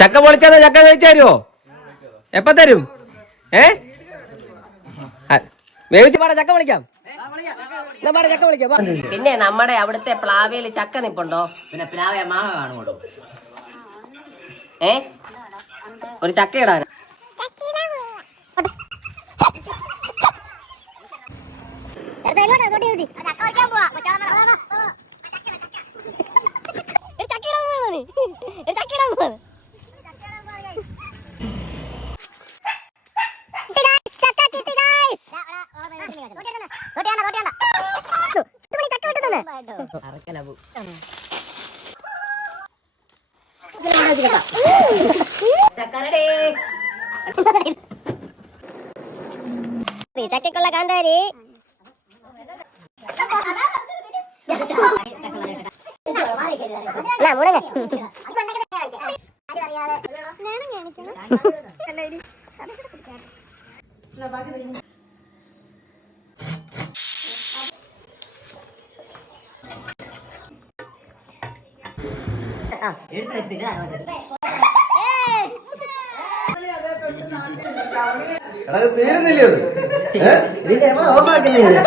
ചക്ക പൊളിച്ചാ ചക്ക കഴിച്ചു തരുമോ? എപ്പ തരും? വേവിച്ച് പാടാ ചക്ക പൊളിക്കാം. പിന്നെ നമ്മുടെ അവിടുത്തെ പ്ലാവയില് ചക്ക നിപ്പുണ്ടോ? പിന്നെ പ്ലാവേ മാങ്ങ കാണുമോ? ഒരു ചക്ക ഇടാൻ ചക്കക്കുള്ള കാന്താരി തീരുന്നില്ലേ? ഇതിന്റെ നമ്മൾ ഓഫാക്കുന്നില്ല.